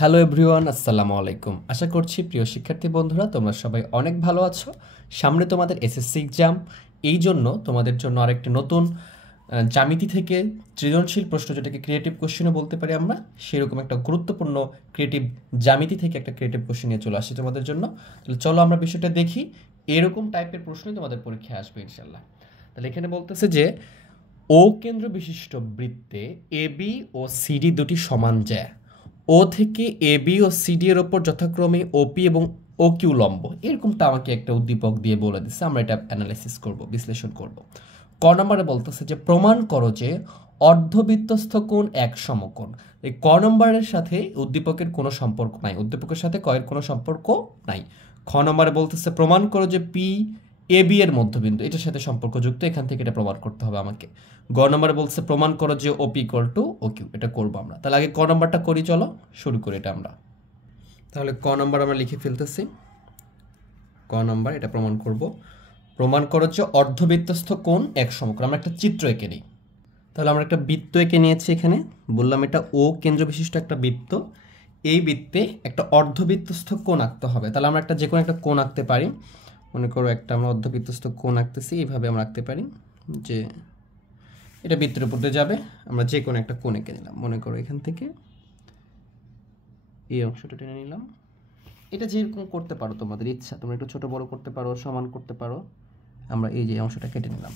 Hello everyone, আসসালামু আলাইকুম। আশা করছি প্রিয় শিক্ষার্থী বন্ধুরা তোমরা সবাই অনেক ভালো আছো। সামনে তোমাদের এসএসসি এক্সাম, এই জন্য তোমাদের জন্য আরেকটি নতুন জ্যামিতি থেকে সৃজনশীল প্রশ্ন, যেটাকে ক্রিয়েটিভ কোশ্চেনও বলতে পারি আমরা, সেরকম একটা গুরুত্বপূর্ণ ক্রিয়েটিভ জ্যামিতি থেকে একটা ক্রিয়েটিভ কোশ্চেন নিয়ে চলে আসছে তোমাদের জন্য। তাহলে চলো আমরা বিষয়টা দেখি। এরকম টাইপের প্রশ্নই তোমাদের পরীক্ষায় আসবে ইনশাল্লাহ। তাহলে এখানে বলতেছে যে ও কেন্দ্র বিশিষ্ট বৃত্তে এবি ও সিডি দুটি সমান জ্যা, ও থেকে এবি ও সিডি এর ওপর যথাক্রমে ওপি এবং ও কিউ লম্ব, এরকমটা আমাকে একটা উদ্দীপক দিয়ে বলে দিচ্ছে। আমরা এটা অ্যানালাইসিস করব, বিশ্লেষণ করব। ক নম্বরে বলতেছে যে প্রমাণ করো যে অর্ধবৃত্তস্থ কোণ এক সমকোণ। এই ক নম্বরের সাথে উদ্দীপকের কোনো সম্পর্ক নাই, উদ্দীপকের সাথে ক এর কোনো সম্পর্ক নাই। খ নম্বরে বলতেছে প্রমাণ করো যে পি এ বি এর মধ্যবিন্দু, এটার সাথে সম্পর্কযুক্ত, এখান থেকে এটা প্রমাণ করতে হবে আমাকে। গ নম্বরে বলছে প্রমাণ করো যে ওপি ইকুয়াল টু ও কিউ, এটা করবো আমরা। তাহলে আগে ক নম্বরটা করি, চলো শুরু করি এটা আমরা। তাহলে ক নম্বর আমরা লিখে ফেলতেছি। ক নম্বর এটা প্রমাণ করব। প্রমাণ করো যে অর্ধবৃত্তস্থ কোণ এক সমকোণ। আমরা একটা চিত্র এঁকে নিই। তাহলে আমরা একটা বৃত্ত এঁকে নিয়েছি। এখানে বললাম এটা ও কেন্দ্র বিশিষ্ট একটা বৃত্ত। এই বৃত্তে একটা অর্ধবৃত্তস্থ কোণ আঁকতে হবে। তাহলে আমরা একটা যে কোনো একটা কোণ আঁকতে পারি। মনে করো একটা আমরা অর্ধবৃত্তস্থ কোণ আঁকতেছি, এইভাবে আমরা আঁকতে পারি যে এটা বৃত্তের উপর দিয়ে যাবে। আমরা যে কোনো একটা কোণ এঁকে নিলাম। মনে করো এখান থেকে এই অংশটা টেনে নিলাম। এটা যেরকম করতে পারো তোমাদের ইচ্ছা, তোমরা একটু ছোট বড় করতে পারো, সমান করতে পারো। আমরা এই যে অংশটা কেটে নিলাম।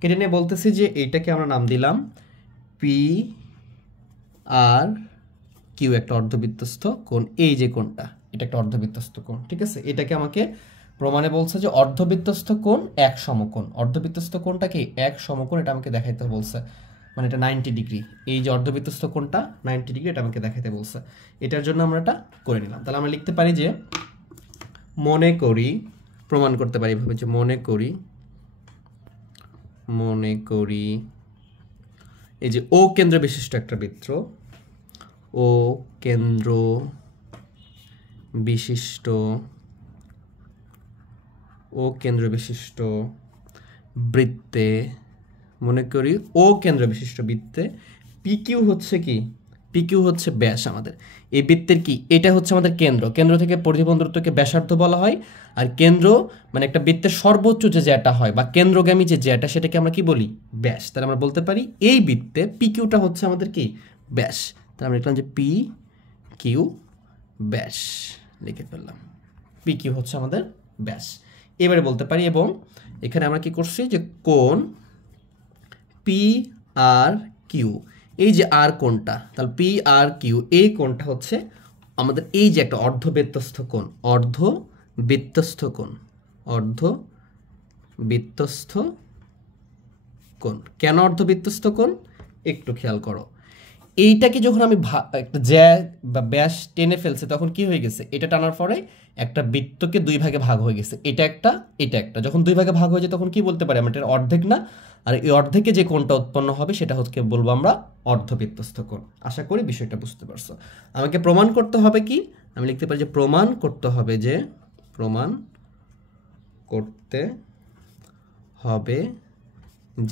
কেটে নিয়ে বলতেছি যে এইটাকে আমরা নাম দিলাম পি আর কিউ, একটা অর্ধবৃত্তস্থ কোণ। এই যে কোণটা, এটা একটা অর্ধবৃত্তস্থ কোণ, ঠিক আছে। এটাকে আমাকে প্রমাণে বলছে যে অর্ধবৃত্তস্থ কোণ এক সমকোণ। অর্ধবৃত্তস্থ কোণটা কি এক সমকোণ, এটা আমাকে দেখাইতে বলছে। মানে এটা 90 ডিগ্রি। এই যে অর্ধবৃত্তস্থ কোণটা 90 ডিগ্রি, এটা আমাকে দেখাইতে বলছে। এটার জন্য আমরা এটা করে নিলাম। তাহলে আমরা লিখতে পারি যে মনে করি, প্রমাণ করতে পারি এভাবে যে মনে করি এই যে ও কেন্দ্র বিশিষ্ট একটা বৃত্ত, ও কেন্দ্র বিশিষ্ট বৃত্তে, মনে করি ও কেন্দ্র বিশিষ্ট বৃত্তে পিকিউ হচ্ছে কি, পিকিউ হচ্ছে ব্যাস আমাদের এই বৃত্তের কি, এটা হচ্ছে আমাদের কেন্দ্র। কেন্দ্র থেকে পরিধিবন্ধ দূরত্বকে ব্যাসার্ধ বলা হয়। আর কেন্দ্র মানে একটা বৃত্তের সর্বোচ্চ যে জ্যাটা হয় বা কেন্দ্রগামী যে জ্যাটা, সেটাকে আমরা কি বলি, ব্যাস। তাহলে আমরা বলতে পারি এই বৃত্তে পিকিউটা হচ্ছে আমাদের কি, ব্যাস। তাহলে আমরা লিখলাম যে পি কিউ ব্যাস, লিখে ফেললাম। পি কিউ হচ্ছে আমাদের ব্যাস। এবারে বলতে পারি, এবং এখানে আমরা কি করছি যে কোণ পি আর কিউ, এই যে আর কোণটা, তাহলে পি আর কিউ এই কোণটা হচ্ছে আমাদের এই যে একটা অর্ধবৃত্তস্থ কোণ, অর্ধবৃত্তস্থ কোণ। কেন অর্ধবৃত্তস্থ কোণ একটু খেয়াল করো। এইটাকে যখন আমি একটা জ্যা বা ব্যাস টেনে ফেলছে, তখন কি হয়ে গেছে, এটা টানার পরে একটা বৃত্তকে দুই ভাগে ভাগ হয়ে গেছে। এটা একটা, এটা একটা। যখন দুই ভাগে ভাগ হয়ে যায় তখন কি বলতে পারি আমরা, এটা অর্ধেক না। আর এই অর্ধেকে যে কোণটা উৎপন্ন হবে সেটা হচ্ছে বলবো আমরা অর্ধবৃত্তস্থ কোণ। আশা করি বিষয়টা বুঝতে পারছো। আমাকে প্রমাণ করতে হবে কি, আমি লিখতে পারি যে প্রমাণ করতে হবে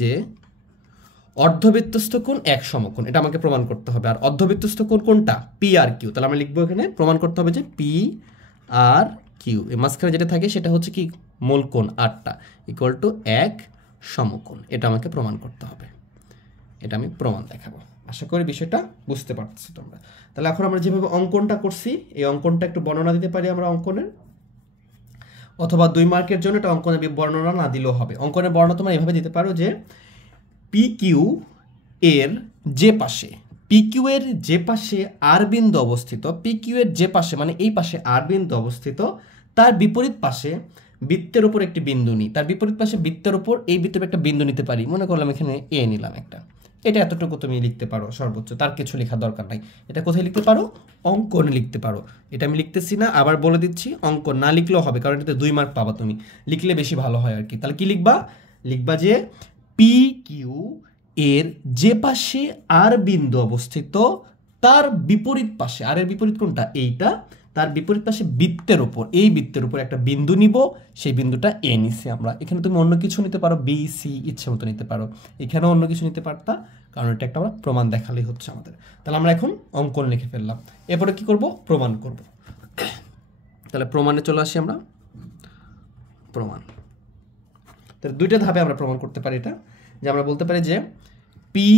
যে অর্ধবৃত্তস্থ কোণ এক সমকোণ, এটা আমাকে প্রমাণ করতে হবে। আর অর্ধবৃত্তস্থ কোণ কোনটা, পি আর কিউ। তাহলে আমরা লিখবো এখানে প্রমাণ করতে হবে যে পি আর কিউ, এই মাঝখানে যেটা থাকে সেটা হচ্ছে কি, মূল কোণ 8টা ইকুয়াল টু এক সমকোণ। এটা আমাকে প্রমাণ করতে হবে। এটা আমি প্রমাণ দেখাবো। আশা করি বিষয়টা বুঝতে পারছো তোমরা। তাহলে এখন আমরা যেভাবে অঙ্কনটা করছি, এই অঙ্কনটা একটু বর্ণনা দিতে পারি আমরা অঙ্কনের, অথবা 2 মার্কের জন্য এটা অঙ্কনের বর্ণনা না দিলেও হবে। অঙ্কনের বর্ণনা তোমরা এভাবে দিতে পারো যে পিকিউ এর যে পাশে আর বিন্দু অবস্থিত, পিকিউ এর যে পাশে মানে এই পাশে আর বিন্দু অবস্থিত, তার বিপরীত পাশে বৃত্তের উপর একটি বিন্দু নিই। তার বিপরীত পাশে বৃত্তের উপর এই বৃত্তের একটা বিন্দু নিতে পারি। মনে করলাম এখানে এ নিলাম একটা। এটা এতটুকু তুমি লিখতে পারো সর্বোচ্চ, তার কিছু লেখার দরকার নাই। এটা কোথায় লিখতে পারো, অঙ্কনে লিখতে পারো। এটা আমি লিখতেছি না, আবার বলে দিচ্ছি, অঙ্কন না লিখলেও হবে, কারণ এটাতে 2 মার্ক পাবা তুমি, লিখলে বেশি ভালো হয় আর কি। তাহলে কি লিখবা যে পি কিউ এর যে পাশে আর বিন্দু অবস্থিত, তার বিপরীত পাশে, আর এর বিপরীত কোনটা, এইটা, তার বিপরীত পাশে বৃত্তের উপর, এই বৃত্তের উপর একটা বিন্দু নিব, সেই বিন্দুটা এ নিছি আমরা। এখানে তুমি অন্য কিছু নিতে পারো, বি সি ইচ্ছে মতো নিতে পারো, এখানেও অন্য কিছু নিতে পারতা, কারণ এটা একটা আমরা প্রমাণ দেখালেই হচ্ছে আমাদের। তাহলে আমরা এখন অঙ্কন লিখে ফেললাম, এরপরে কি করব, প্রমাণ করব। তাহলে প্রমাণে চলে আসি আমরা, প্রমাণ। তাহলে দুইটা ধাপে আমরা প্রমাণ করতে পারি এটা, যে আমরা বলতে পারি যে পি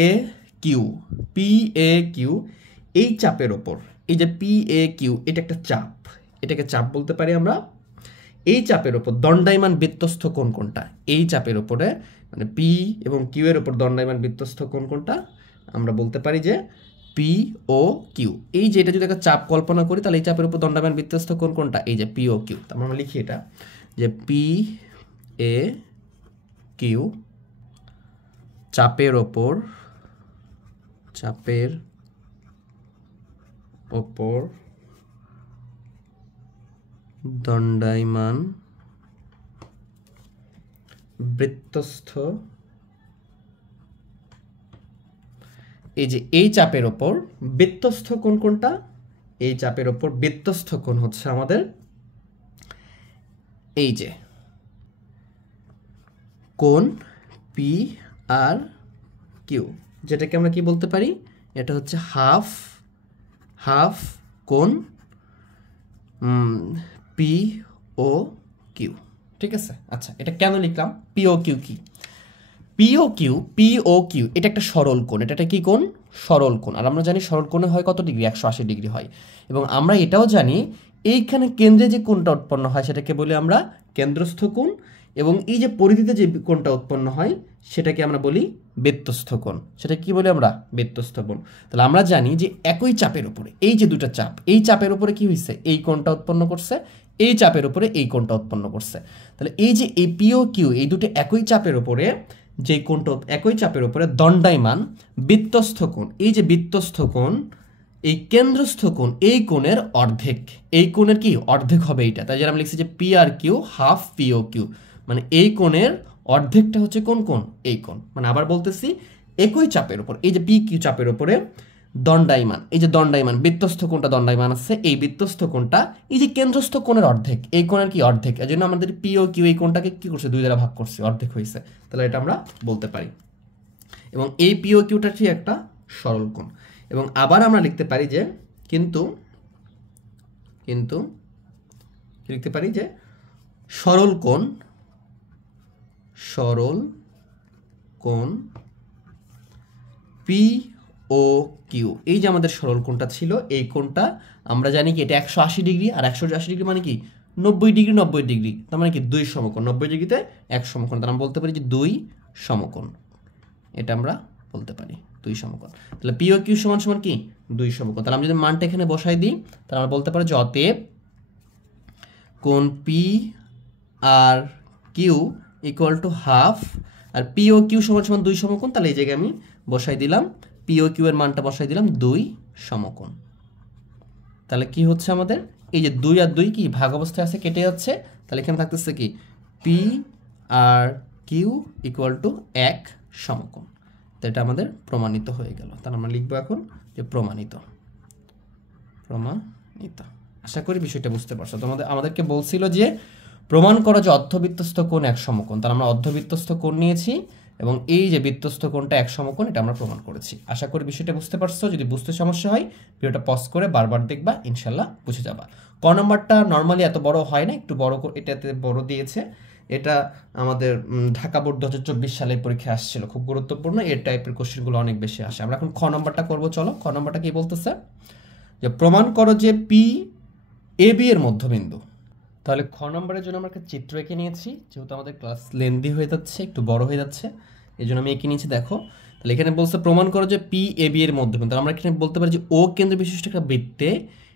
এ কিউ এই চাপের ওপর, এই যে পি এ কিউ এটা একটা চাপ, এটাকে চাপ বলতে পারি আমরা। এই চাপের ওপর দণ্ডায়মান বৃত্তস্থ কোণ কোনটা, এই চাপের ওপরে মানে পি এবং কিউ এর ওপর দণ্ডায়মান বৃত্তস্থ কোণ কোনটা, আমরা বলতে পারি যে পি ও কিউ। এই যে এটা যদি একটা চাপ কল্পনা করি, তাহলে এই চাপের উপর দণ্ডায়মান বৃত্তস্থ কোণ কোনটা, এই যে পি ও কিউ। তারপর আমরা লিখি এটা যে পি এ কিউ চাপের ওপর দণ্ডায়মান বৃত্তস্থ, এই যে এই চাপের ওপর বৃত্তস্থ কোণ কোনটা, এই চাপের ওপর বৃত্তস্থ কোণ হচ্ছে আমাদের এই যে কোণ পি আর কিউ, যেটাকে আমরা কি বলতে পারি, এটা হচ্ছে হাফ কোণ পি ও কিউ। ঠিক আছে, আচ্ছা এটা কেন লিখলাম, পি ও কিউ কি, পি ও কিউ এটা একটা সরল কোণ, এটা একটা কি কোণ, সরল কোণ। আর আমরা জানি সরল কোণে হয় কত ডিগ্রি, 180 ডিগ্রি হয়। এবং আমরা এটাও জানি এইখানে কেন্দ্রে যে কোণটা উৎপন্ন হয় সেটাকে বলি আমরা কেন্দ্রস্থ কোণ, এবং এই যে পরিধিতে যে কোণটা উৎপন্ন হয় সেটাকে আমরা বলি বৃত্তস্থ কোণ। সেটা কি বলি আমরা, বৃত্তস্থ কোণ। তাহলে আমরা জানি যে একই চাপের উপরে এই যে দুটো চাপ, এই চাপের উপরে কি হয়েছে, এই কোণটা উৎপন্ন করছে, এই চাপের উপরে এই কোণটা উৎপন্ন করছে। তাহলে এই যে এই পি ও কিউ এই দুটো একই চাপের উপরে, যে কোণটা একই চাপের উপরে দণ্ডায়মান বৃত্তস্থ কোণ, এই যে বৃত্তস্থ কোণ, এই কেন্দ্রস্থ কোণ, এই কোণের অর্ধেক, এই কোণের কি অর্ধেক হবে এইটা। তাই জন্য আমরা লিখছি যে P R Q half P ও কিউ, মানে এই কোণের অর্ধেকটা হচ্ছে কোন কোণ, এই কোণ। মানে আবার বলতেছি একই চাপের উপর, এই যে পি কিউ চাপের উপরে দণ্ডায়মান, এই যে দণ্ডায়মান বৃত্তস্থ কোণটা দণ্ডায়মান আছে, এই বৃত্তস্থ কোণটা এই যে কেন্দ্রস্থ কোণের অর্ধেক, এই কোণের কি অর্ধেক। এই জন্য আমাদের পি ও কিউ এই কোণটাকে কি করছে, দুই দ্বারা ভাগ করছে, অর্ধেক হয়েছে। তাহলে এটা আমরা বলতে পারি। এবং এই পি ও কিউটা ঠিক একটা সরল কোণ। এবং আবার আমরা লিখতে পারি যে কিন্তু লিখতে পারি যে সরল কোণ পি ও কিউ, এই যে আমাদের সরল কোণটা ছিল, এই কোণটা আমরা জানি কি এটা 180 ডিগ্রি, আর 180 ডিগ্রি মানে কি 90 ডিগ্রি, 90 ডিগ্রি, তার মানে কি 2 সমকোণ, 90 ডিগ্রিতে 1 সমকোণ। তাহলে আমরা বলতে পারি যে 2 সমকোণ, এটা আমরা বলতে পারি 2 সমকোণ। তাহলে পি ও কিউ সমান সমান কি 2 সমকোণ। তাহলে আমি যদি মানটা এখানে বসাই দিই, তাহলে আমরা বলতে পারি যে অতএব কোণ P R Q equal to half, আর পি ও কিউ সমান সমান 2 সমকোণ। তাহলে এই জায়গায় আমি বসাই দিলাম পি ও কিউ এর মানটা বসাই দিলাম 2 সমকোণ। তাহলে কি হচ্ছে আমাদের, এই যে 2 আর 2 কি ভাগ অবস্থায় আছে, কেটে যাচ্ছে। তাহলে এখানে থাকতেছে কি P R Q equal to 1 সমকোণ। তো এটা আমাদের প্রমাণিত হয়ে গেল। তাহলে আমরা লিখবো এখন যে প্রমাণিত। আশা করি বিষয়টা বুঝতে পারছো। আমাদেরকে বলছিল যে প্রমাণ করা যে অর্ধবৃত্তস্থ কোণ 1 সমকোণ, তাহলে আমরা অর্ধবৃত্তস্থ কোণ নিয়েছি এবং এই যে বৃত্তস্থ কোণটা 1 সমকোণ, এটা আমরা প্রমাণ করেছি। আশা করি বিষয়টা বুঝতে পারছো। যদি বুঝতে সমস্যা হয় ভিডিওটা পজ করে বারবার দেখবা, ইনশাল্লাহ বুঝে যাবা। ক নাম্বারটা নর্মালি এত বড় হয় না, একটু বড়, এটাতে বড় দিয়েছে। এটা আমাদের ঢাকা বোর্ড 2024 সালের পরীক্ষা আসছিল, খুব গুরুত্বপূর্ণ। এই টাইপের কোশ্চেনগুলো অনেক বেশি আসে। আমরা এখন খ নাম্বারটা করবো। চলো, খ নাম্বারটা কি বলতেছে, যে প্রমাণ করো যে পি এ বি এর মধ্যবিন্দু। তাহলে খ নম্বরের জন্য আমরা একটা চিত্র এঁকে নিয়েছি, যেহেতু আমাদের ক্লাস লেন্দি হয়ে যাচ্ছে, একটু বড় হয়ে যাচ্ছে, এই জন্য আমি এঁকে নিয়েছি। দেখো, তাহলে এখানে বলছে প্রমাণ করো যে পি এ বি এর মধ্যবিন্দু। আমরা এখানে বলতে পারি যে ও কেন্দ্র বিশিষ্ট একটা বৃত্তে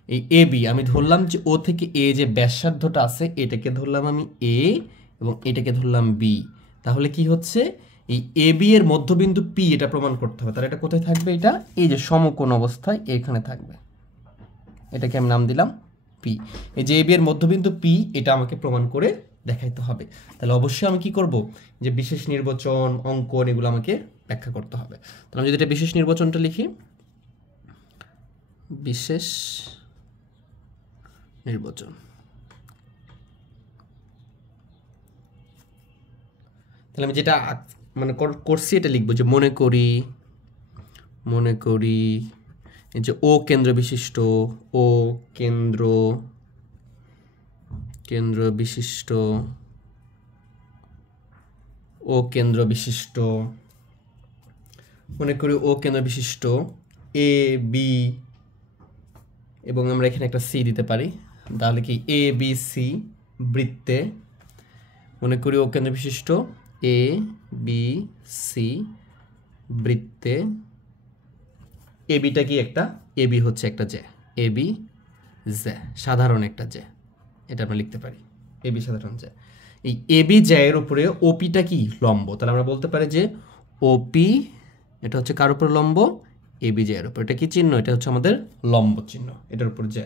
এই এ বি, আমি ধরলাম যে ও থেকে এ যে ব্যাসার্ধটা আছে এটাকে ধরলাম আমি এ এবং এটাকে ধরলাম বি। তাহলে কি হচ্ছে, এই এ বি এর মধ্যবিন্দু পি, এটা প্রমাণ করতে হবে। তাহলে এটা কোথায় থাকবে, এটা এই যে সমকোণ অবস্থায় এখানে থাকবে, এটাকে আমি নাম দিলাম পি। এই যে এ বি এর মধ্যবিন্দু পি, এটা আমাকে প্রমাণ করে দেখাইতে হবে। তাহলে অবশ্যই আমি কি করব, যে বিশেষ নির্বাচন, অঙ্কন, এগুলো আমাকে ব্যাখ্যা করতে হবে। তাহলে আমি যদি এটা বিশেষ নির্বাচনটা লিখি, বিশেষ নির্বাচন, তাহলে আমি যেটা মানে করছি এটা লিখবো যে মনে করি এই যে ও কেন্দ্র বিশিষ্ট মনে করি ও কেন্দ্র বিশিষ্ট এ বি, এবং আমরা এখানে একটা সি দিতে পারি, তাহলে কি এ বি সি বৃত্তে, মনে করি ও কেন্দ্র বিশিষ্ট এ বি সি বৃত্তে এ বিটা কি একটা, এ বি হচ্ছে একটা জে, এ বি জে সাধারণ একটা জে, এটা আমরা লিখতে পারি এ বি সাধারণ জে। এই এ বি জের উপরে ওপিটা কি লম্ব, তাহলে আমরা বলতে পারি যে ওপি এটা হচ্ছে কার উপর লম্ব, এ বি জের উপর। এটা কি চিহ্ন, এটা হচ্ছে আমাদের লম্ব চিহ্ন, এটার উপর জে,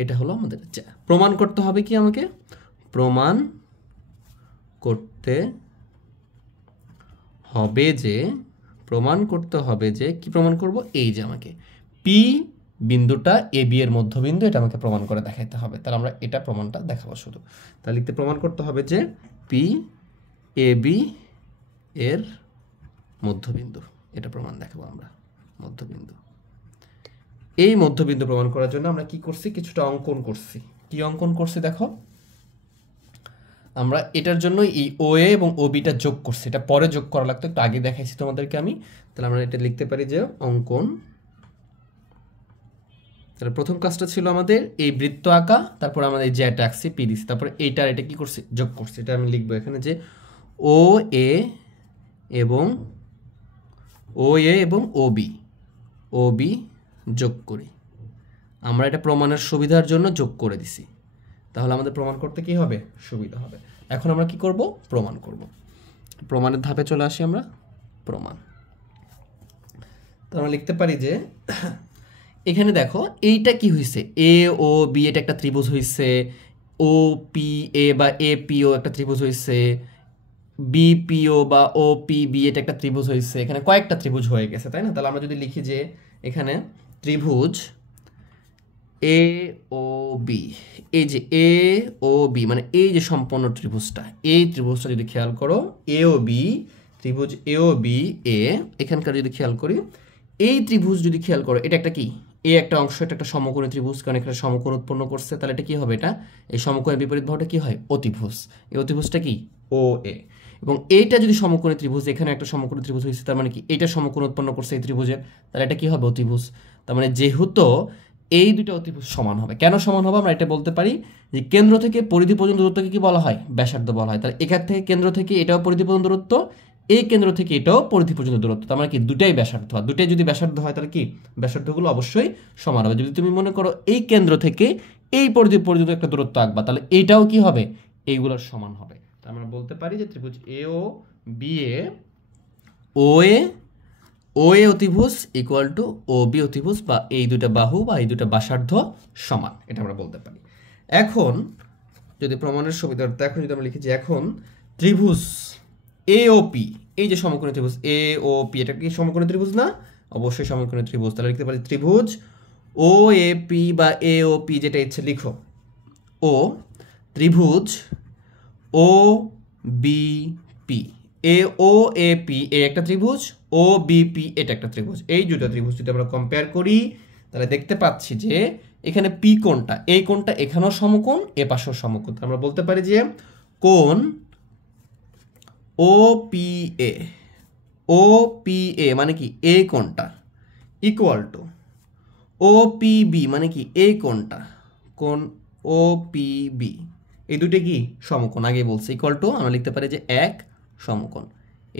এটা হলো আমাদের জে। প্রমাণ করতে হবে কি, আমাকে প্রমাণ করতে হবে যে কি প্রমাণ করব, এই যে আমাকে পি বিন্দুটা এ বি এর মধ্যবিন্দু, এটা আমাকে প্রমাণ করে দেখাইতে হবে। তাহলে আমরা এটা প্রমাণটা দেখাবো শুধু। তাহলে লিখতে প্রমাণ করতে হবে যে পি এ বি এর মধ্যবিন্দু, এটা প্রমাণ দেখাবো আমরা, মধ্যবিন্দু। এই মধ্যবিন্দু প্রমাণ করার জন্য আমরা কি করছি, কিছুটা অঙ্কন করছি। কি অঙ্কন করছি দেখো, আমরা এটার জন্য এই ও এ এবং ও বিটা যোগ করছি, এটা পরে যোগ করা লাগতো, একটু আগে দেখাইছি তোমাদেরকে আমি। তাহলে আমরা এটা লিখতে পারি যে অঙ্কন। তাহলে প্রথম কাজটা ছিল আমাদের এই বৃত্ত আঁকা, তারপর আমাদের এই যে এটা আঁকছি পি দিছি, তারপর এইটার এটা কি করছি, যোগ করছি। এটা আমি লিখবো এখানে যে ও এ এবং ও বি যোগ করি। আমরা এটা প্রমাণের সুবিধার জন্য যোগ করে দিছি, তাহলে আমাদের প্রমাণ করতে কি হবে, সুবিধা হবে। এখন আমরা কি করব, প্রমাণ করব। প্রমাণের ধাপে চলে আসি আমরা, প্রমাণ। তো আমরা লিখতে পারি যে এখানে দেখো এইটা কি হয়েছে, এ ও বি এটা একটা ত্রিভুজ হয়েছে, ও পি এ বা এ পি ও একটা ত্রিভুজ হয়েছে, বি পি ও বা ও পি বি এটা একটা ত্রিভুজ হয়েছে, এখানে কয়েকটা ত্রিভুজ হয়ে গেছে, তাই না? তাহলে আমরা যদি লিখি যে এখানে ত্রিভুজ এ ও বি, এই যে এ ও বি মানে এই যে সম্পূর্ণ ত্রিভুজটা, এই ত্রিভুজটা যদি খেয়াল করো এ ও বি, ত্রিভুজ এ ও বি এ, এখানকার যদি খেয়াল করি এই ত্রিভুজ যদি খেয়াল করো, এটা একটা কি, এ একটা অংশ, এটা একটা সমকোণী ত্রিভুজ, কারণ এখানে সমকোণ উৎপন্ন করছে, তাহলে এটা কি হবে, এটা এই সমকোণের বিপরীত বাহুটা কি হয়, অতিভুজ। এই অতিভুজটা কি ও এ, এবং এইটা যদি সমকোণী ত্রিভুজ, এখানে একটা সমকোণী ত্রিভুজ হয়েছে, তার মানে কি এটা সমকোণ উৎপন্ন করছে এই ত্রিভুজের, তাহলে এটা কি হবে, অতিভুজ। তার মানে যেহেতু এই দুটো অতিভুজ সমান হবে, কেন সমান হবে আমরা এটা বলতে পারি যে কেন্দ্র থেকে পরিধি পর্যন্ত দূরত্বকে কি বলা হয়, ব্যাসার্ধ বলা হয়। তাহলে এখান থেকে কেন্দ্র থেকে এটাও পরিধি পর্যন্ত দূরত্ব, এই কেন্দ্র থেকে এটাও পরিধি পর্যন্ত দূরত্ব, তার মানে কি দুটাই ব্যাসার্ধ হয়। দুটাই যদি ব্যাসার্ধ হয় তাহলে কি ব্যাসার্ধগুলো অবশ্যই সমান হবে। যদি তুমি মনে করো এই কেন্দ্র থেকে এই পরিধি পর্যন্ত একটা দূরত্ব আঁকবা, তাহলে এইটাও কি হবে, এইগুলোর সমান হবে। তাহলে আমরা বলতে পারি যে ত্রিভুজ এ ও বি এ ও এ অতিভুজ ইকুয়াল টু ও বি অতিভুজ, বা এই দুটা বাহু বা এই দুটা ব্যাসার্ধ সমান, এটা আমরা বলতে পারি। এখন যদি প্রমাণের সুবিধার্থে এখন যদি আমরা লিখি যে এখন ত্রিভুজ এ ও পি, এই যে সমকোণী ত্রিভুজ এ ও পি, এটা কি সমকোণী ত্রিভুজ না, অবশ্যই সমকোণী ত্রিভুজ। তাহলে লিখতে পারি ত্রিভুজ ও এ পি বা এ ও পি, যেটা ইচ্ছে লিখো, ও ত্রিভুজ ও বি পি, এ ও এ পি এ একটা ত্রিভুজ, ও বি পি এটা একটা ত্রিভুজ। এই দুটো ত্রিভুজ যদি আমরা কম্পেয়ার করি তাহলে দেখতে পাচ্ছি যে এখানে পি কোণটা, এই কোণটা এখানেও সমকোণ, এ পাশেও সমকোণ। আমরা বলতে পারি যে কোণ ও পি এ মানে কি এই কোণটা equal to O P B মানে কি এই কোণটা, কোণ ও পি বি, এই দুটোই কি সমকোণ, আগে বলছি ইকুয়াল টু, আমরা লিখতে পারি যে এক সমকোণ।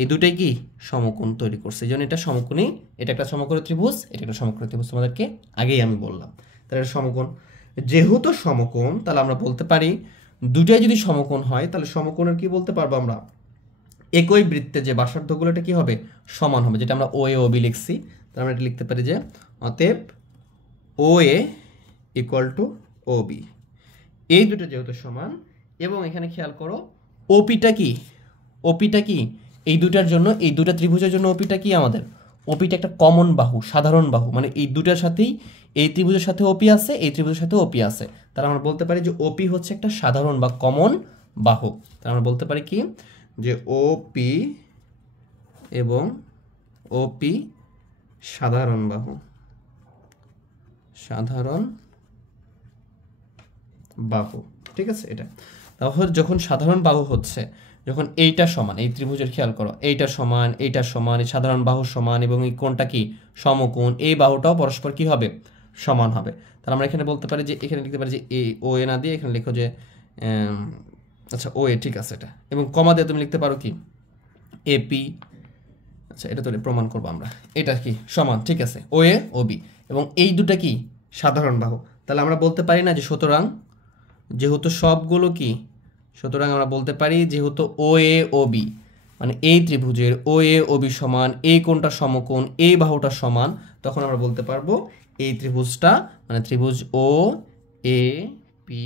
এই দুটোই কি সমকোণ তৈরি করছে, এই জন্য এটা সমকোণী, এটা একটা সমকোণী ত্রিভুজ, এটা একটা সমকোণী ত্রিভুজ, তোমাদেরকে আগেই আমি বললাম। তাহলে এটা সমকোণ, যেহেতু সমকোণ তাহলে আমরা বলতে পারি দুটাই যদি সমকোণ হয় তাহলে সমকোণের কি বলতে পারবো আমরা, একই বৃত্তে যে ব্যাসার্ধগুলো এটা কি হবে, সমান হবে, যেটা আমরা ও এ ও বি লিখছি। তাহলে আমরা এটা লিখতে পারি যে অতএব ও এ ইকুয়াল টু ও বি, এই দুটো যেহেতু সমান, এবং এখানে খেয়াল করো ওপিটা কি এই দুটার জন্য, এই দুটা ত্রিভুজের জন্য ওপিটা কি আমাদের, ওপিটা একটা কমন বাহু, সাধারণ বাহু, মানে এই দুটার সাথেই এই ত্রিভুজের সাথে ওপি আছে, এই ত্রিভুজের সাথে ওপি আছে, তাহলে আমরা বলতে পারি যে ওপি হচ্ছে একটা সাধারণ বা কমন বাহু। তাহলে আমরা বলতে পারি কি যে ওপি এবং ওপি সাধারণ বাহু, সাধারণ বাহু, ঠিক আছে। এটা তাহলে যখন সাধারণ বাহু হচ্ছে, যখন এইটা সমান, এই ত্রিভুজের খেয়াল করো, এইটা সমান, এইটা সমান, এই সাধারণ বাহু সমান, এবং এই কোণটা কি সমকোণ, এই বাহুটাও পরস্পর কি হবে সমান হবে। তাহলে আমরা এখানে বলতে পারি যে, এখানে লিখতে পারি যে এ ও এ না দিয়ে এখানে লিখো যে আচ্ছা ও এ, ঠিক আছে এটা, এবং কমা দিয়ে তুমি লিখতে পারো কি এপি, আচ্ছা এটা তো প্রমাণ করবো আমরা, এটা কি সমান, ঠিক আছে, ও এ ও বি, এবং এই দুটা কি সাধারণ বাহু। তাহলে আমরা বলতে পারি না যে সুতরাং যেহেতু সবগুলো কি, সুতরাং আমরা বলতে পারি যেহেতু ও এ ও বি মানে এই ত্রিভুজের ও এ ও বি সমান, এই কোণটা সমকোণ, এই বাহুটা সমান, তখন আমরা বলতে পারবো এই ত্রিভুজটা মানে ত্রিভুজ ও এ পি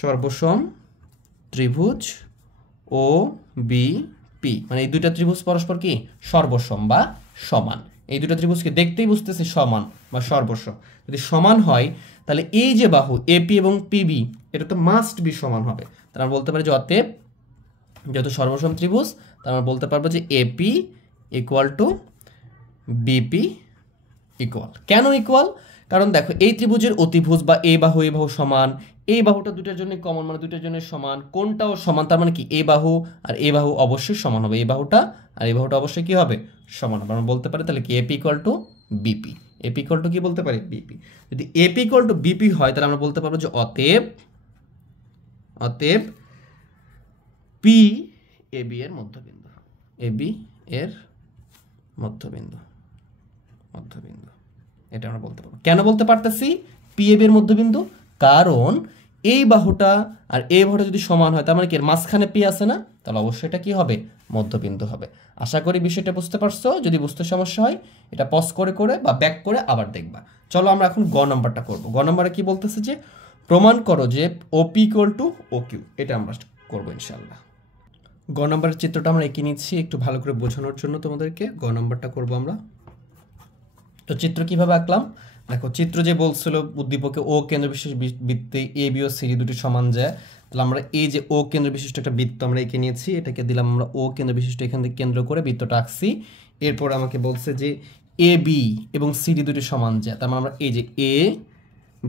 সর্বসম ত্রিভুজ ও বি পি, মানে এই দুইটা ত্রিভুজ পরস্পর কি সর্বসম বা সমান। এই দুটো ত্রিভুজকে দেখতেই বুঝতেছে সমান বা সর্বসম। যদি সমান হয় তাহলে এই যে বাহু এপি এবং পিবি এটা তো মাস্ট বি সমান হবে। তাহলে আমরা বলতে পারি যে অতএব যেহেতু সর্বসম ত্রিভুজ, তাহলে আমরা বলতে পারবো যে AP equal to BP equal. কেন ইকুয়াল? কারণ দেখো এই ত্রিভুজের অতিভুজ বা এই বাহু সমান, এই বাহুটা দুটার জন্য কমন, মানে দুটার জন্য সমান, কোনটাও সমান, তার মানে কি এই বাহু আর এই বাহু অবশ্যই সমান হবে, এই বাহুটা আর এই বাহুটা অবশ্যই কি হবে সমান হবে। আমরা বলতে পারি তাহলে কি AP equal to BP, AP equal to কি বলতে পারি বিপি। যদি এপি ইকুয়াল টু বিপি হয় তাহলে আমরা বলতে পারবো যে অতএব পি এবি এর মধ্যবিন্দু, এবি এর মধ্যবিন্দু, এটা আমরা বলতে পারবো। কেন বলতে পারতেছি পি এবি এর মধ্যবিন্দু? কারণ এই বাহুটা আর এই বাহুটা যদি সমান হয় তার মানে কি এর মাঝখানে পি আছে না, তাহলে অবশ্যই এটা কি হবে মধ্যবিন্দু হবে। আশা করি বিষয়টা বুঝতে পারছো। যদি বুঝতে সমস্যা হয় এটা পজ করে করে বা ব্যাক করে আবার দেখবা। চলো আমরা এখন গ নাম্বারটা করব। গ নাম্বারে কি বলতেছে যে প্রমাণ করো যে ওপি ইকুয়াল টু ও কিউ, এটা আমরা করবো ইনশাল্লাহ। গ নাম্বারের চিত্রটা আমরা এঁকে নিচ্ছি একটু ভালো করে বোঝানোর জন্য তোমাদেরকে। গ নাম্বারটা করবো আমরা। তো চিত্র কিভাবে আঁকলাম দেখো, চিত্র যে বলছিল উদ্দীপকে ও কেন্দ্র বিশিষ্ট বৃত্তে এ বি ও সি দুটি সমান যায়, তাহলে আমরা এই যে ও কেন্দ্র বিশিষ্ট একটা বৃত্ত আমরা এঁকে নিয়েছি, এটাকে দিলাম আমরা ও কেন্দ্র বিশিষ্ট, এখান থেকে কেন্দ্র করে বৃত্তটা আঁকছি। এরপর আমাকে বলছে যে এ বি এবং সি ডি দুটি সমান যায়, তার মানে আমরা এই যে এ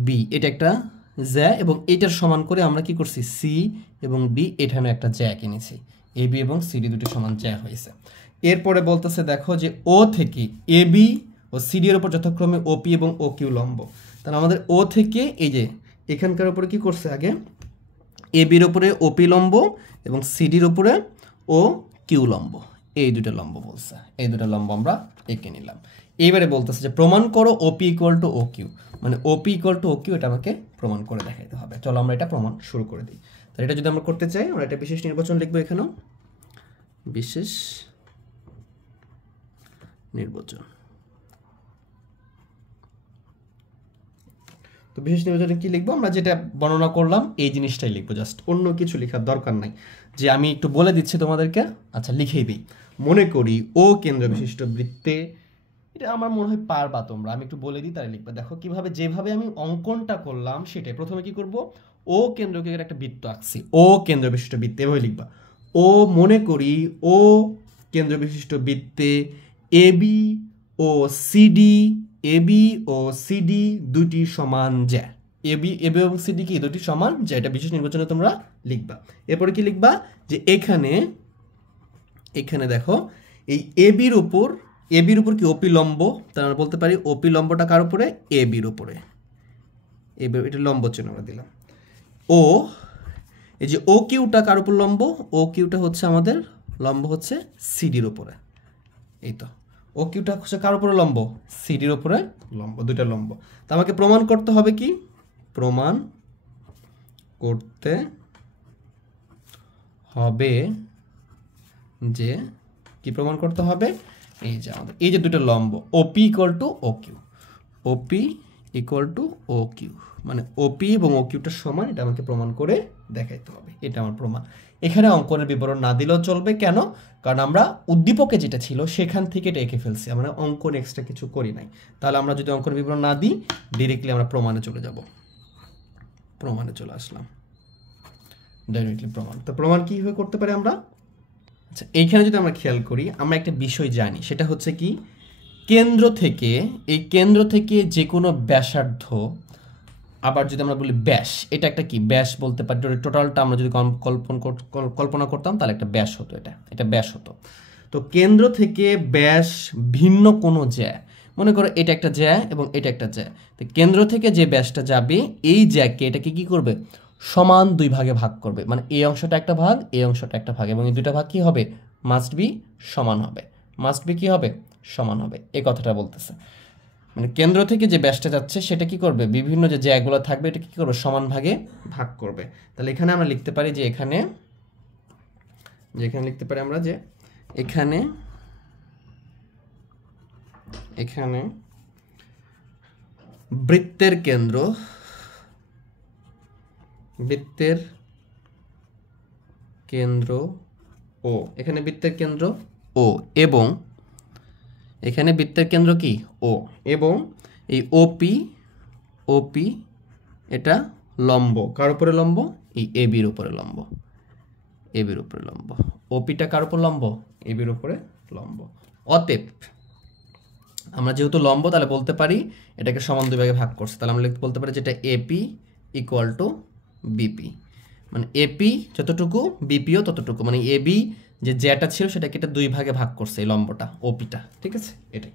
বি এটা একটা জ্যা এবং এটার সমান করে আমরা কি করছি সি এবং ডি এখানে একটা জ্যা এঁকে নিয়েছি, এ বি এবং সি ডি দুটি সমান জ্যা হয়েছে। এরপরে বলতেছে দেখো যে ও থেকে এ বি ও সিডি এর উপর যথাক্রমে ওপি এবং ও কিউ লম্ব। তাহলে আমাদের ও থেকে এই যে এখানকার উপরে কি করছে আগে এ বির উপরে ওপি লম্ব এবং সিডির উপরে ও কিউ লম্ব, এই দুটো লম্ব বলছে, এই দুটো লম্ব আমরা এঁকে নিলাম। এইবারে বলতেছে যে প্রমাণ করো ওপি ইকুয়াল টু ও কিউ, মানে ওপি ইকুয়াল টু ও কিউ এটা আমাকে প্রমাণ করে দেখাইতে হবে। চলো আমরা এটা প্রমাণ শুরু করে দিই। তাহলে এটা যদি আমরা করতে চাই আমরা একটা বিশেষ নির্বাচন লিখবো, এখানেও বিশেষ নির্বাচন। তো বিশেষ নির্বাচনে কি লিখবো আমরা, যেটা বর্ণনা করলাম এই জিনিসটাই লিখবো, জাস্ট অন্য কিছু লেখার দরকার নাই। যে আমি একটু বলে দিচ্ছি তোমাদেরকে, আচ্ছা লিখেই দিই। মনে করি ও কেন্দ্র বিশিষ্ট বৃত্তে, এটা আমার মনে হয় পারবা তোমরা, আমি একটু বলে দিই তাহলে লিখবা। দেখো কিভাবে, যেভাবে আমি অঙ্কনটা করলাম সেটাই। প্রথমে কি করব, ও কেন্দ্রকে একটা বৃত্ত আঁকছি, ও কেন্দ্র বিশিষ্ট বৃত্তে এভাবে লিখবা। ও মনে করি ও কেন্দ্র বিশিষ্ট বৃত্তে এবি ও সিডি, এবি ও সিডি দুটি সমান যায়, এবি এবং সিডি কি দুটি সমান যায়, এটা বিশেষ নির্বাচনে তোমরা লিখবা। এরপরে কি লিখবা যে এখানে দেখো এই এবির উপর কি ওপি লম্ব, তাহলে আমরা বলতে পারি ওপি লম্বটা কার উপরে এবির উপরে, এটা লম্ব চিহ্ন আমরা দিলাম। ও এই যে ও কিউটা কার উপর লম্ব, ও কিউটা হচ্ছে আমাদের লম্ব হচ্ছে সিডির উপরে, এই তো ও কিউটা হচ্ছে কার উপরে লম্ব সিডির উপরে লম্ব, দুইটা লম্ব। তা আমাকে প্রমাণ করতে হবে কি, প্রমাণ করতে হবে যে কি প্রমাণ করতে হবে, এই যে আমাদের এই যে দুটো লম্ব OP equal to O Q, OP equal to O Q, মানে ওপি এবং ও কিউটা সমান, এটা আমাকে প্রমাণ করে দেখাইতে হবে, এটা আমার প্রমাণ। এখানে অঙ্কনের বিবরণ না দিলেও চলবে, কেন? কারণ আমরা উদ্দীপকে যেটা ছিল সেখান থেকে এটা এঁকে ফেলছি, আমরা অঙ্কন এক্সট্রা কিছু করি নাই। তাহলে আমরা যদি অঙ্কনের বিবরণ না দিই ডিরেক্টলি আমরা প্রমাণে চলে যাব, প্রমাণে চলে আসলাম ডাইরেক্টলি প্রমাণ। তো প্রমাণ কিভাবে করতে পারি আমরা, আচ্ছা, এইখানে যদি আমরা খেয়াল করি আমরা একটা বিষয় জানি, সেটা হচ্ছে কি কেন্দ্র থেকে, এই কেন্দ্র থেকে যে কোনো ব্যাসার্ধ, আবার যদি আমরা বলি ব্যাস, এটা একটা কি ব্যাস বলতে পারি, টোটালটা আমরা যদি কল্পনা করতাম তাহলে একটা ব্যাস হতো, এটা ব্যাস হতো। তো কেন্দ্র থেকে ব্যাস ভিন্ন কোনো জ্যা, মনে করো এটা একটা জ্যা এবং এটা একটা জ্যা, তো কেন্দ্র থেকে যে ব্যাসটা যাবে এই জ্যাকে এটাকে কি করবে, সমান দুই ভাগে ভাগ করবে, মানে এই অংশটা একটা ভাগ, এই অংশটা একটা ভাগ, এবং এই দুইটা ভাগ কি হবে, মাস্ট বি সমান হবে, মাস্ট বি কি হবে, সমান হবে, এই কথাটা বলতেছে। মানে কেন্দ্র থেকে যে ব্যাসটা যাচ্ছে সেটা কি করবে, বিভিন্ন যে জ্যাগুলো থাকবে এটা কি করবে, সমান ভাগে ভাগ করবে। তাহলে এখানে আমরা লিখতে পারি যে এখানে লিখতে পারি আমরা যে এখানে বৃত্তের কেন্দ্র ও, এখানে বৃত্তের কেন্দ্র ও, এবং এখানে বৃত্তের কেন্দ্র কি ও, এবং এই ওপি এটা লম্ব, কার উপরে লম্ব, এই এবির উপরে লম্ব, ওপিটা কার উপর লম্ব, এবির উপরে লম্ব। অতএব আমরা যেহেতু লম্ব তাহলে বলতে পারি এটাকে সমান দুই ভাগে ভাগ করছে, তাহলে আমরা বলতে পারি যেটা এপি ইকুয়াল টু বিপি, মানে এপি যতটুকু বিপিও ততটুকু, মানে এবি যে জ্যাটা ছিল সেটাকে এটা দুই ভাগে ভাগ করছে এই লম্বটা ওপিটা, ঠিক আছে। এটাই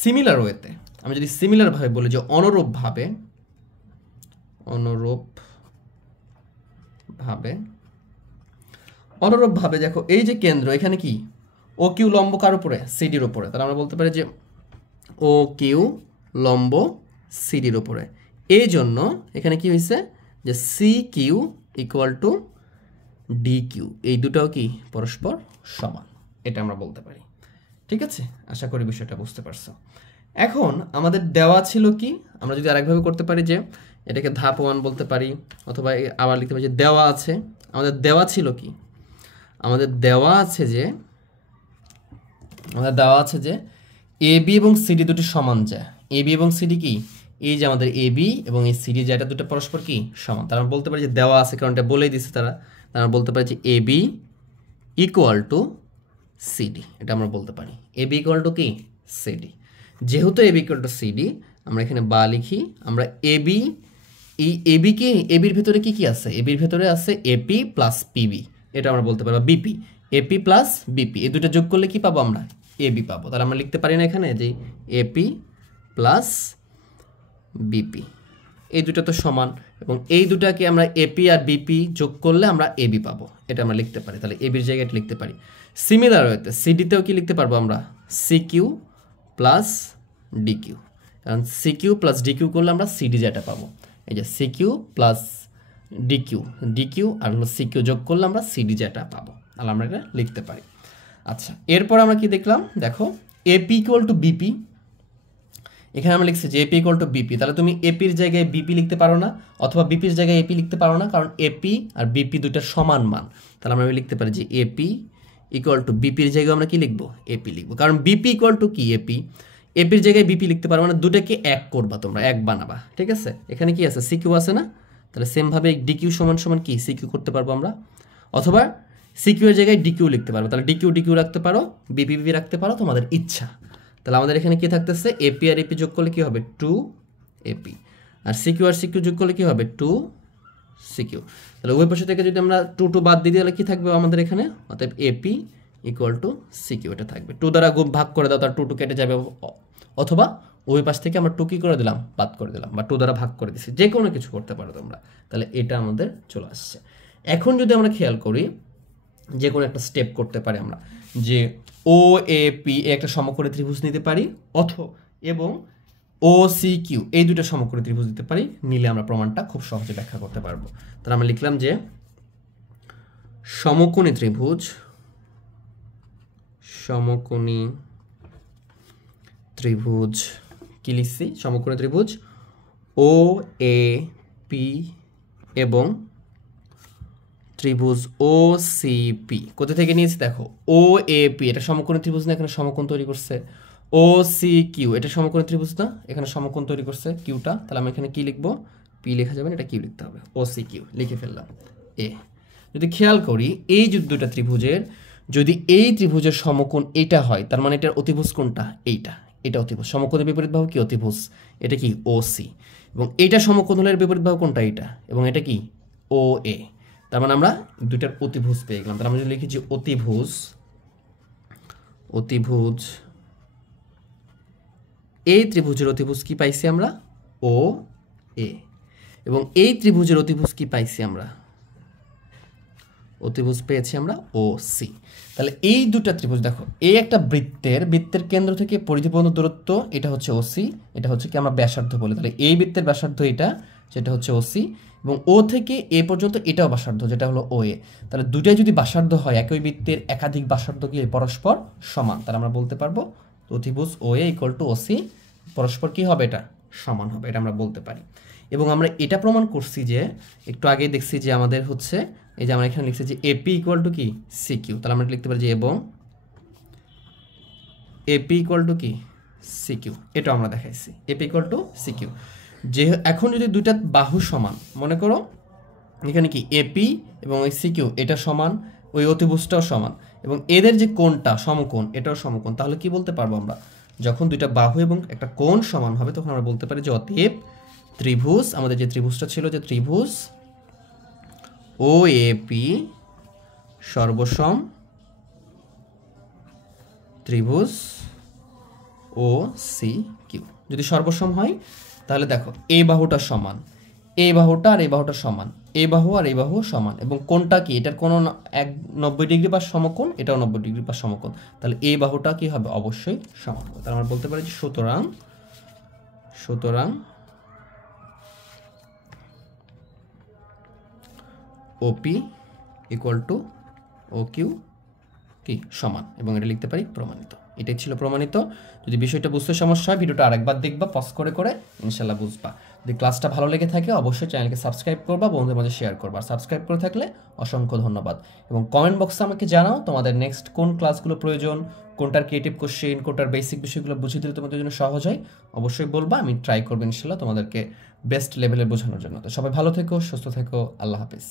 সিমিলার ওয়েতে আমি যদি সিমিলার ভাবে বলি যে অনুরূপভাবে দেখো এই যে কেন্দ্র এখানে কি ও কিউ লম্ব কার উপরে, সিডির উপরে, তাহলে আমরা বলতে পারি যে ও কিউ লম্ব সিডির উপরে, এই জন্য এখানে কি হয়েছে যে C Q equal to D Q, এই দুটাও কি পরস্পর সমান, এটা আমরা বলতে পারি, ঠিক আছে। আশা করি বিষয়টা বুঝতে পারছো। এখন আমাদের দেওয়া ছিল কি, আমরা যদি আরেকভাবে করতে পারি যে এটাকে ধাপ 1 বলতে পারি, অথবা আবার লিখতে পারি যে দেওয়া আছে, আমাদের দেওয়া ছিল কি, আমাদের দেওয়া আছে যে এবি এবং সিডি দুটি সমান যায়, এবি এবং সিডি কি, এই যে আমাদের এবি এবং এই সিডি যেটা দুটো পরস্পর কি সমান, তারা বলতে পারি যে দেওয়া আছে, কারণ এটা বলেই দিচ্ছে তারা বলতে পারি যে এবি ইকুয়াল টু সিডি, এটা আমরা বলতে পারি এবি ইকুয়াল টু কি সিডি। যেহেতু এবি ইকুয়াল টু সিডি আমরা এখানে বা লিখি, আমরা এবি, এই এবিকে, এবির ভেতরে কি কি আছে, এবির ভেতরে আছে এপি প্লাস পিবি, এটা আমরা বলতে পারি, বা বিপি, এপি প্লাস বিপি, এই দুটো যোগ করলে কি পাবো আমরা, এবি পাবো। তাহলে আমরা লিখতে পারি না এখানে যে এপি প্লাস বিপি, এই দুটো তো সমান, এবং এই দুটাকে আমরা এপি আর বিপি যোগ করলে আমরা এবি পাবো, এটা আমরা লিখতে পারি। তাহলে এবির জায়গায় এটা লিখতে পারি। সিমিলার হইতে সিডিতেও কি লিখতে পারবো আমরা, সিকিউ প্লাস ডিকিউ, কারণ সিকিউ প্লাস ডিকিউ করলে আমরা সিডি যেটা পাবো, এই যে সিকিউ প্লাস ডিকিউ আর হলো সিকিউ যোগ করলে আমরা সিডি যেটা পাবো, তাহলে আমরা এটা লিখতে পারি। আচ্ছা, এরপর আমরা কি দেখলাম, দেখো এপি ইকুয়াল টু বিপি, এখানে আমরা লিখছি যে এপি ইকুয়াল টু বিপি, তাহলে তুমি এপির জায়গায় বিপি লিখতে পারো না, অথবা বিপির জায়গায় এপি লিখতে পারো না, কারণ এপি আর বিপি দুইটা সমান মান, তাহলে আমরা লিখতে পারি যে এপি ইকুয়াল টু বিপির জায়গায় আমরা কি লিখবো, এপি লিখবো, কারণ বিপি ইকুয়াল টু কি এপির জায়গায় বিপি লিখতে পারো, মানে দুটাকে এক করবা তোমরা, এক বানাবা, ঠিক আছে। এখানে কি আছে, সিকিউ আছে না, তাহলে সেমভাবে ডিকিউ সমান সমান কি সিকিউ করতে পারবো আমরা, অথবা সিকিউ এর জায়গায় ডিকিউ লিখতে পারবো, তাহলে ডিকিউ রাখতে পারো, বিপি রাখতে পারো, তোমাদের ইচ্ছা। তাহলে আমাদের এখানে কি থাকতেছে, এপি আর এপি যোগ করলে কি হবে 2 এপি, আর সিকিউ যোগ করলে কি হবে 2 সিকিউ। তাহলে ওই পাশে থেকে যদি আমরা 2 বাদ দিয়ে দিলে কি থাকবে আমাদের এখানে, অতএব এপি ইকুয়াল টু সিকিউ, এটা থাকবে। 2 দ্বারা ভাগ করে দাও, তার 2 কেটে যাবে, অথবা ওই পাশ থেকে আমরা 2 কি করে দিলাম, বাদ করে দিলাম, বা 2 দ্বারা ভাগ করে দিচ্ছি, যে কোনো কিছু করতে পারো তোমরা। তাহলে এটা আমাদের চলে আসছে। এখন যদি আমরা খেয়াল করি, যে কোনো একটা স্টেপ করতে পারি আমরা, যে ও এ পি একটা সমকোণী ত্রিভুজ নিতে পারি, এবং ও সি কিউ এই দুটো সমকোণী ত্রিভুজ দিতে পারি, নিলে আমরা প্রমাণটা খুব সহজে ব্যাখ্যা করতে পারবো। তাহলে আমরা লিখলাম যে সমকোণী ত্রিভুজ কি লিখছি, সমকোণী ত্রিভুজ ও এ পি এবং ত্রিভুজ ও সি পি, কোথা থেকে নিয়েছি দেখো, ও এ পি এটা সমকোণী ত্রিভুজ না, এখানে সমকোণ তৈরি করছে, ও সি কিউ এটা সমকোণী ত্রিভুজ না, এখানে সমকোণ তৈরি করছে কিউটা, তাহলে আমি এখানে কি লিখবো, পি লেখা যাবে না, এটা কিউ লিখতে হবে, ও সি কিউ লিখে ফেললাম। এ যদি খেয়াল করি এই যে দুটো ত্রিভুজের যদি এই ত্রিভুজের সমকোণ এটা হয় তার মানে এটার অতিভুজ কোনটা? এটা অতিভুজ। সমকোণের বিপরীত বাহু কি? অতিভুজ। এটা কি? OC। এবং এটা সমকোণ হলে বিপরীত বাহু কোনটা? এটা। এবং এটা কি? OA। তার মানে আমরা দুইটার অতিভুজ পেয়ে গেলাম। তার আমরা যদি লিখি যে অতিভুজ এই ত্রিভুজের অতিভুজ কি পাইছি আমরা? OA। এবং এই ত্রিভুজের অতিভুজ কি পাইছি আমরা? অতিভুজ পেয়েছি আমরা OC। তাহলে এই দুটা ত্রিভুজ দেখো, এই একটা বৃত্তের কেন্দ্র থেকে পরিধি পর্যন্ত দূরত্ব এটা হচ্ছে OC, এটা হচ্ছে কি আমরা ব্যাসার্ধ বলি। তাহলে এই বৃত্তের ব্যাসার্ধ এটা, যেটা হচ্ছে OC, এবং O থেকে A পর্যন্ত এটাও ব্যাসার্ধ, যেটা হলো OA। তাহলে দুটাই যদি ব্যাসার্ধ হয়, একই বৃত্তের একাধিক ব্যাসার্ধ কি পরস্পর সমান, তাহলে আমরা বলতে পারবো অতিভুজ OA ইকুয়াল টু OC পরস্পর কি হবে? এটা সমান হবে, এটা আমরা বলতে পারি। এবং আমরা এটা প্রমাণ করছি যে একটু আগেই দেখছি যে আমাদের হচ্ছে এই যে আমরা এখানে লিখছি যে AP ইকুয়াল টু কি? CQ। তাহলে আমরা লিখতে পারি যে এবং AP ইকুয়াল টু কি? CQ। এটা আমরা দেখাইছি AP ইকুয়াল টু CQ। যে এখন যদি দুইটা বাহু সমান, মনে করো এখানে কি AP এবং ওই CQ এটা সমান, ওই অতিভুজটাও সমান, এবং এদের যে কোণটা সমকোণ এটাও সমকোণ, তাহলে কি বলতে পারবো আমরা? যখন দুইটা বাহু এবং একটা কোণ সমান হবে তখন আমরা বলতে পারি যে অতএব ত্রিভুজ, আমাদের যে ত্রিভুজটা ছিল যে ত্রিভুজ OAP সর্বসম ত্রিভুজ OCQ। যদি সর্বসম হয় তাহলে দেখো এই বাহুটা সমান, এই বাহুটা আর এই বাহুটা সমান, এই বাহু আর এই বাহু সমান, এবং কোণটা কি? এটার কোনো 90 ডিগ্রি বা সমকোণ, এটাও 90 ডিগ্রি বা সমকোণ, তাহলে এই বাহুটা কি হবে? অবশ্যই সমান হবে। তাহলে আমরা বলতে পারি যে সুতরাং OP ইকুয়াল টু OQ কি? সমান, এবং এটা লিখতে পারি প্রমাণিত। এটাই ছিল প্রমাণিত। যদি বিষয়টা বুঝতে সমস্যা হয় ভিডিওটা আরেকবার দেখবা, পজ করে করে, ইনশাল্লাহ বুঝবা। যদি ক্লাসটা ভালো লেগে থাকে অবশ্যই চ্যানেলকে সাবস্ক্রাইব করবা, বন্ধুদের মাঝে শেয়ার করবা। সাবস্ক্রাইব করে থাকলে অসংখ্য ধন্যবাদ। এবং কমেন্ট বক্সে আমাকে জানাও তোমাদের নেক্সট কোন ক্লাসগুলো প্রয়োজন, কোনটার ক্রিয়েটিভ কোশ্চেন, কোনটার বেসিক বিষয়গুলো বুঝিয়ে দিলে তোমাদের জন্য সহজ হয়, অবশ্যই বলবা। আমি ট্রাই করবো ইনশাল্লাহ তোমাদেরকে বেস্ট লেভেলে বোঝানোর জন্য। তো সবাই ভালো থেকো, সুস্থ থেকো, আল্লাহ হাফিজ।